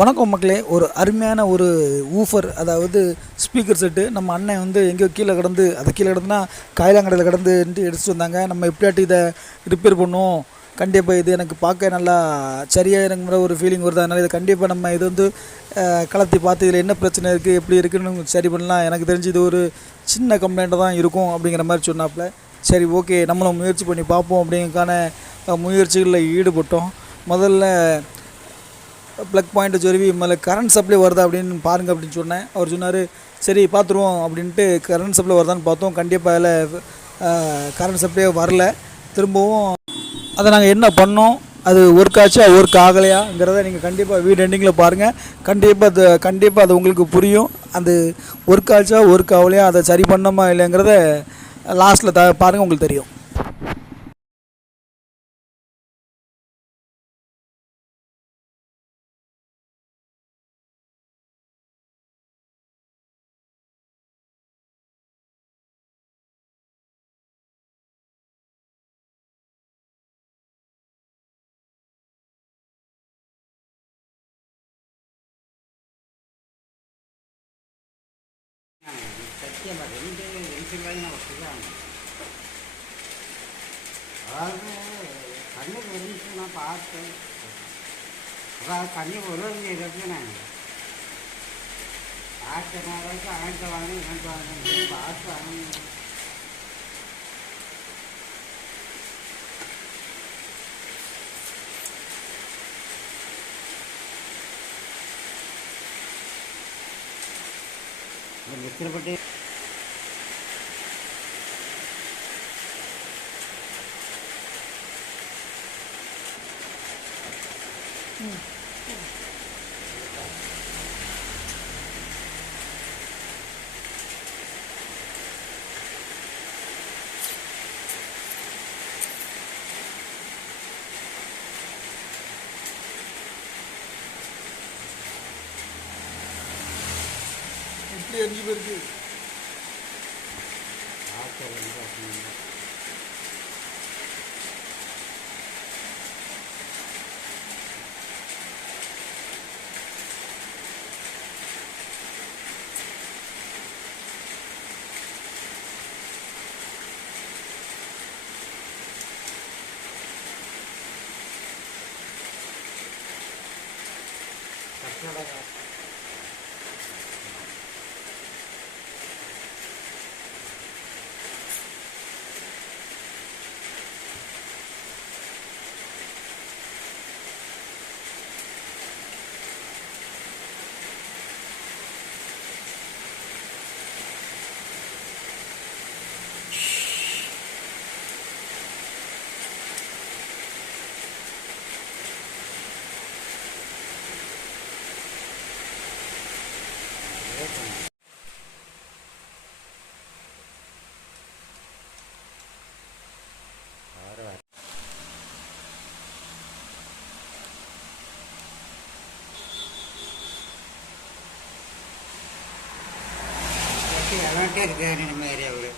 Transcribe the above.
வணக்கம் மக்களே. ஒரு அருமையான ஒரு ஊஃபர் அதாவது ஸ்பீக்கர் செட்டு நம்ம அண்ணன் வந்து எங்கேயோ கீழே கிடந்து அதை கீழே கிடந்துனா காயிலாங்கடையில் கிடந்துன்ட்டு எடுத்துட்டு வந்தாங்க. நம்ம எப்படியாட்டி இதை ரிப்பேர் பண்ணுவோம் கண்டிப்பாக இது எனக்கு பார்க்க நல்லா சரியாக இருக்குங்கிற ஒரு ஃபீலிங் வருது. அதனால் இதை கண்டிப்பாக நம்ம இது வந்து கலத்தி பார்த்து இதில் என்ன பிரச்சனை இருக்குது எப்படி இருக்குன்னு சரி பண்ணலாம். எனக்கு தெரிஞ்சு இது ஒரு சின்ன கம்ப்ளைண்ட்டாக தான் இருக்கும் அப்படிங்கிற மாதிரி சொன்னாப்புல. சரி ஓகே நம்மளும் முயற்சி பண்ணி பார்ப்போம் அப்படிங்கிறதுக்கான முயற்சிகளில் ஈடுபட்டோம். முதல்ல ப்ளக் பாயிண்ட்டை சொருவி மேலே கரண்ட் சப்ளை வருதா அப்படின்னு பாருங்கள் அப்படின்னு சொன்னேன். அவர் சொன்னார் சரி பார்த்துருவோம் அப்படின்ட்டு கரண்ட் சப்ளை வருதான்னு பார்த்தோம். கண்டிப்பாக அதில் கரண்ட் சப்ளை வரல. திரும்பவும் அதை நாங்கள் என்ன பண்ணோம்? அது ஒர்க் ஆச்சா ஒர்க் ஆகலையாங்கிறத நீங்கள் கண்டிப்பாக வீடு எண்டிங்கில் பாருங்கள் கண்டிப்பாக அது கண்டிப்பாக அது உங்களுக்கு புரியும். அது ஒர்க் ஆச்சா ஒர்க் ஆகலையா அதை சரி பண்ணோமா இல்லைங்கிறத லாஸ்ட்டில் த பாருங்கள் உங்களுக்கு தெரியும். சத்தியமாக ரெண்டு ரெண்டு ரூபாய்க்கு நான் வச்சுருக்காங்க அதாவது கண்ணு வந்துச்சு நான் பார்த்தேன் அதாவது கண்ணு உறவு இருக்குன்னு ஆயிரத்தி ரூபாய்க்கு ஆயிரத்தி வாங்க இரண்டு வாங்க பார்த்து வாங்க మిక్సీని బట్టి इसलिए नहीं बल्कि அப்படின்னு கட்டட எலாட்டே இருக்காரு நம்ம ஏரியாவில்